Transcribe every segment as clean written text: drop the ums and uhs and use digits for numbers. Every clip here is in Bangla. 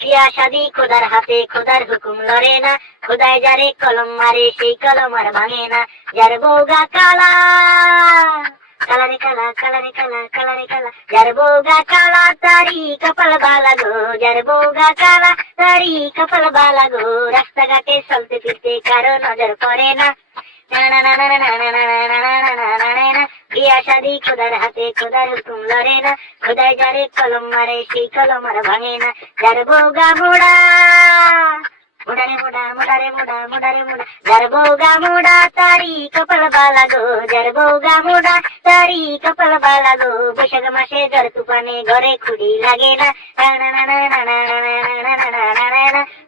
বিয়া শাদি খোদার হাতে, খোদার হুকুম লড়ে না। খোদায় যারে কলম মারে সেই কলম আর ভাঙে না। যার বউগা কালা, কালারে কালা, কালারে কালা, কালারে কালা, যার বউগা কালা তারি কপাল বালা গো। যার বউগা কালা তারি কপাল বালা গো। রাস্তাঘাটে চলতে ফিরতে কারো নজর পড়ে না। বিয়া শাদি খোদার হাতে, খোদার হুকুম লড়ে না। খোদায় যারে কলম মারে সেই কলম আর ভাঙে না। যার বউগা মোড়া, মোড়ারে মোড়া, মোড়ারে মোড়া, মোড়ারে মোড়া, যার বউগা মোড়া তারি কপাল বালা গো। যার বউগা মোড়া তারি কপাল বালা গো। বৈশাখ মাসে ঝড় তুফানে ঘরে খুঁড়ি লাগে না।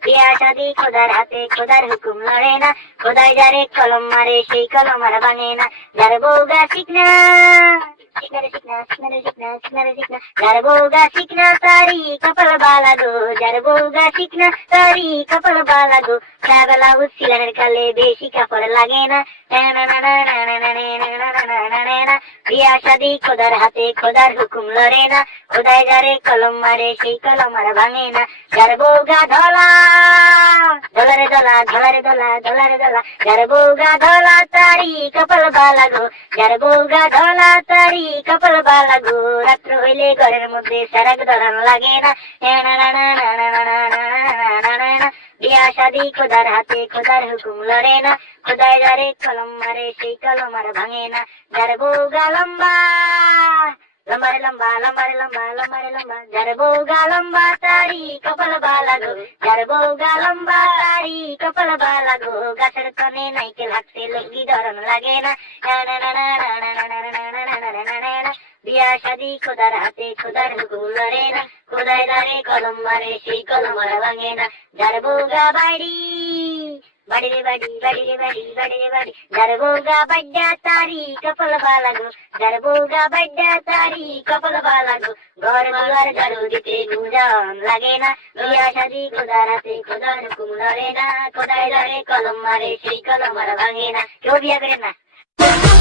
বিয়া শাদি খোদার হাতে, খোদার হুকুম লড়ে না। খোদায় যারে কলম মারে সেই কলম আর ভাঙে না। যার বউগা শিখনা, শিখনারে শিখনা, শিখনারে শিখনা, শিখনারে শিখনা, যার বউগা শিখনা তারি কপাল বালা গো। যার বউগা শিখনা তারি কপাল বালা গো। খেলাবেলা উচ্ছিলানের কালে বেশি কাপড় লাগে না। বিয়া শাদি খোদার হাতে, খোদার হুকুম লড়ে না। খোদায় যারে কলম মারে সেই কলম আর ভাঙে না। যার বউগা ধলা, ধলারে ধলা, ধলারে ধলা, ধলারে ধলা, যার বউগা ধলা তারি কপাল বালা গো। যার বউগা ধলা তারি কপাল বালা গো। রাত্র হইলে ঘরের মধ্যে সারাক ধরান লাগে না। বিয়া শাদি খোদার হাতে, খোদার হুকুম লড়ে না। খোদায় যারে কলম মারে সেই কলম আর ভাঙে না। যার বউগা লম্বা, লম্বারে লম্বা, লম্বারে লম্বা, লম্বারে লম্বা, যার বউগা লম্বা তারি কপাল বালা গো। যার বউগা লম্বা তারি কপাল বালা গো। গাছের তনে নাইকেল হাঁটতে লুঙ্গি ধরন লাগে না। বিয়া শাদি খোদার হাতে, খোদার হুকুম লড়ে না। খোদায় যারে কলম মারে সেই কলম আর ভাঙে না। যার বউগা বাড়ি, বাড়ি রে বাড়ি, বাড়ি রে বাড়ি, বাড়ি রে বাড়ি, যার বউগা বাড্ডা তারি কপাল বালা গো। যার বউগা বাড্ডা তারি কপাল বালা গো। ঘর দুয়ার ঝাড়ু দিতে গুজান লাগে না। বিয়া শাদি খোদার হাতে, খোদার হুকুম লড়ে না। খোদায় যারে কলম মারে সেই কলম আর ভাঙে না। কেউ বিয়া করে না।